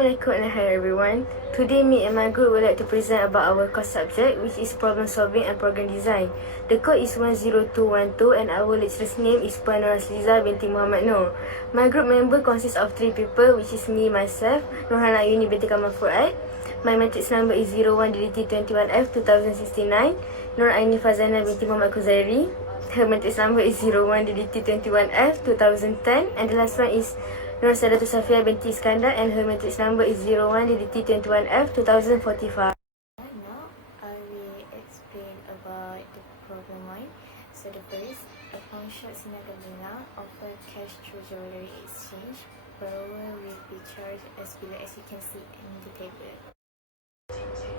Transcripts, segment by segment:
Assalamualaikum and hi everyone. Today me and my group would like to present about our course subject, which is problem solving and program design. The code is 10212 and our lecturer's name is Puan Liza binti Muhammad Noor. My group member consists of 3 people, which is me, myself, Nurhana Ayuni binti Kamal Fuad. My matrix number is 01DDT21F 2069. Nur Aini Fazana binti Muhammad Kuzairi. Her matrix number is 01DDT21F 2010. And the last one is Nur Sadatu Safia binti Iskandar, and her matrix number is 01DDT21F 2045. Now I will explain about the problem 1. So the first, a pawn shop Sinagabina offer cash through jewelry exchange. Borrower will be charged as below, as you can see in the table.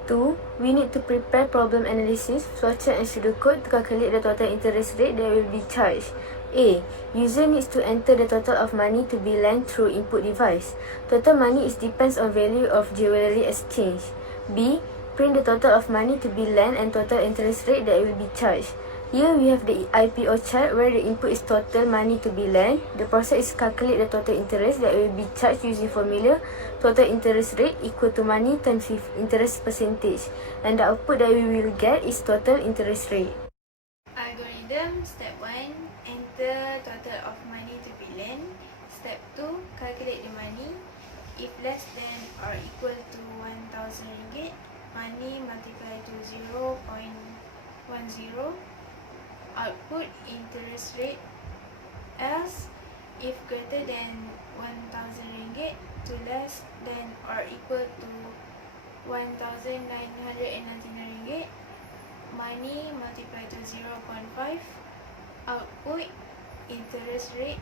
2. We need to prepare problem analysis, flowchart and pseudocode to calculate the total interest rate that will be charged. A. User needs to enter the total of money to be lent through input device. Total money is depends on value of jewelry exchange. B. Print the total of money to be lent and total interest rate that will be charged. Here we have the IPO chart where the input is total money to be lent. The process is calculate the total interest that will be charged using formula total interest rate equal to money times with interest percentage. And the output that we will get is total interest rate. Algorithm. Step 1. Enter total of money to be lent. Step 2. Calculate the money. If less than or equal to 1,000 ringgit, money multiply to 0.10. Output interest rate. Else, if greater than 1,000 ringgit to less than or equal to 1,999 ringgit, money multiply to 0.5. Output interest rate.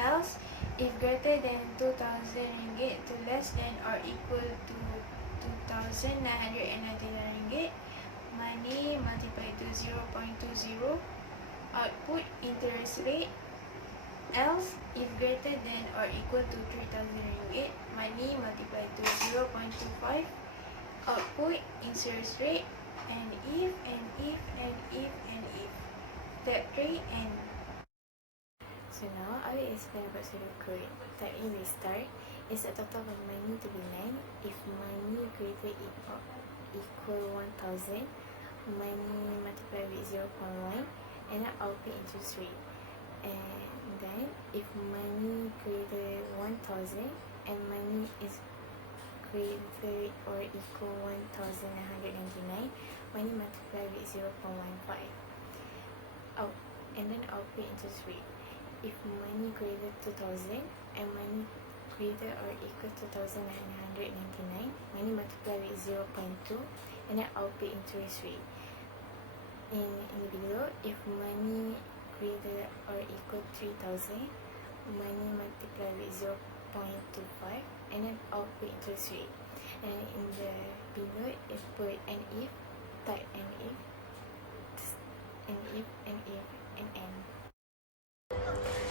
Else, if greater than 2,000 ringgit to less than or equal to 2,999 ringgit, money multiply to 0.20. Output interest rate. Else, if greater than or equal to 3,000 ringgit, money multiply to 0.25. Output interest rate. And if. Step 3 and. So now I will explain about pseudocode. Type in restart is a total of money to be lent. If money greater equal 1,000, money multiply with 0.1 and output interest rate. And then if money greater 1,000 and money is greater or equal 1,999, money multiply with 0.15. And then output interest rate. If money greater 2,000 and money greater or equal to 2,999, money multiply with 0.2 and then output interest rate. In the below, if money greater or equal to 3,000, money multiply with 0.25 and then output interest rate. And in the below, it put an if, type an if, and n.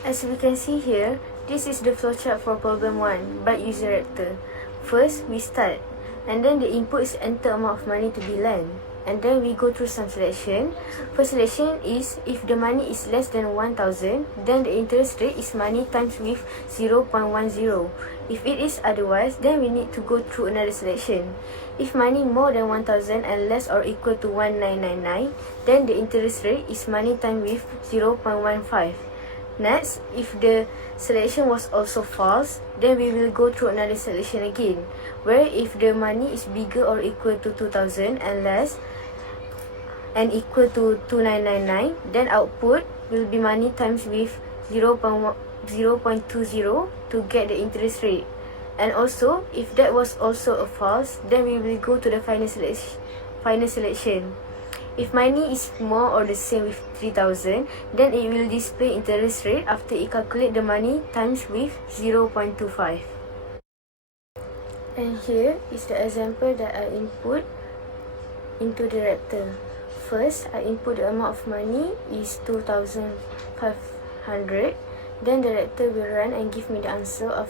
As we can see here, this is the flowchart for problem 1 by user actor. First, we start, and then the input is enter amount of money to be lent. And then we go through some selection. First selection is if the money is less than 1,000, then the interest rate is money times with 0.10. If it is otherwise, then we need to go through another selection. If money more than 1,000 and less or equal to 1,999, then the interest rate is money times with 0.15. Next, if the selection was also false, then we will go through another selection again, where if the money is bigger or equal to 2,000 and less and equal to 2,999, then output will be money times with 0.20 to get the interest rate. And also, if that was also a false, then we will go to the final selection. If money is more or the same with 3,000, then it will display interest rate after it calculate the money times with 0.25. And here is the example that I input into the rector. First, I input the amount of money is 2,500. Then the rector will run and give me the answer of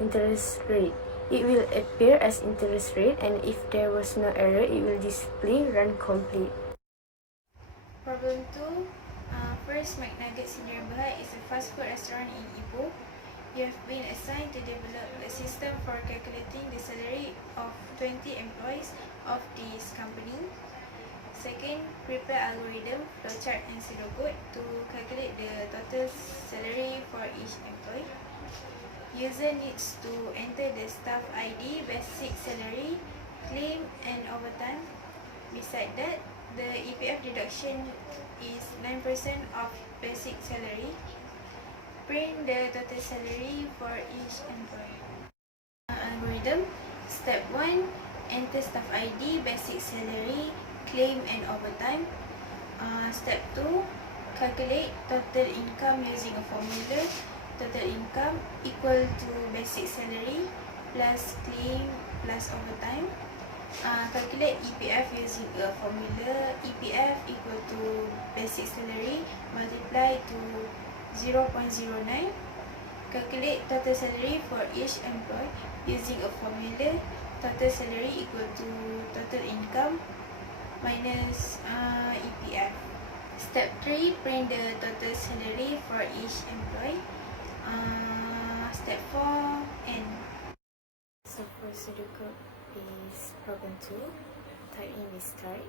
interest rate. It will appear as interest rate, and if there was no error, it will display run complete. Problem 2. First, McNuggets in Berhad is a fast food restaurant in Ipoh. You have been assigned to develop a system for calculating the salary of 20 employees of this company. Second, prepare algorithm, flowchart and pseudocode to calculate the total salary for each employee. User needs to enter the staff ID, basic salary, claim and overtime. Beside that, the EPF deduction is 9% of basic salary. Print the total salary for each employee. Algorithm. Step 1. Enter staff ID, basic salary, claim and overtime. Step 2. Calculate total income using a formula. Total income equal to basic salary plus claim plus overtime. Calculate EPF using a formula. EPF equal to basic salary multiply to 0.09. Calculate total salary for each employee using a formula. Total salary equal to total income minus EPF. Step 3. Print the total salary for each employee. Step 4. End. So for pseudocode is problem 2. Type in the start.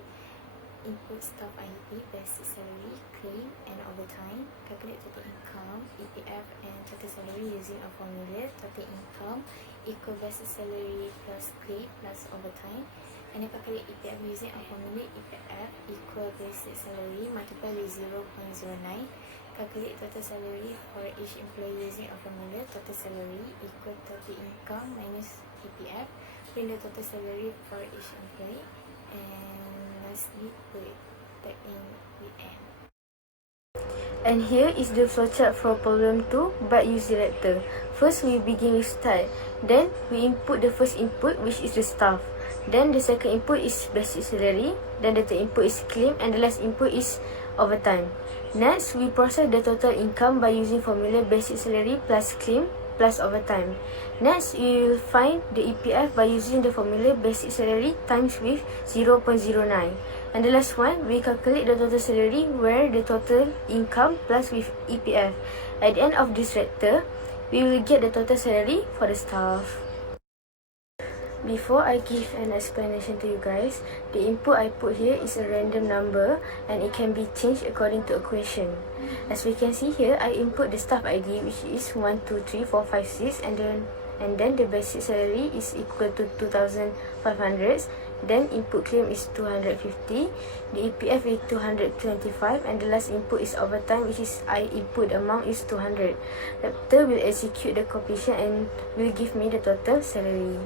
Input staff ID, basic salary, claim and overtime. Calculate total income, EPF and total salary using a formula. Total income equal basic salary plus claim plus overtime. And then calculate EPF using a formula. EPF equal basic salary multiplied with 0.09. Calculate total salary for each employee using a formula. Total salary equal total income minus EPF. Print the total salary for each employee. And lastly, type in the end. And here is the flowchart for problem 2 but use director. First we begin with start. Then we input the first input, which is the staff. Then the second input is basic salary. Then the third input is claim and the last input is overtime. Next, we process the total income by using formula basic salary plus claim plus overtime. Next, we will find the EPF by using the formula basic salary times with 0.09. And the last one, we calculate the total salary where the total income plus with EPF. At the end of this vector, we will get the total salary for the staff. Before I give an explanation to you guys, the input I put here is a random number and it can be changed according to a question. As we can see here, I input the staff ID, which is 123456, and then the basic salary is equal to 2,500. Then input claim is 250, the EPF is 225, and the last input is overtime, which is I input amount is 200. The vector will execute the completion and will give me the total salary.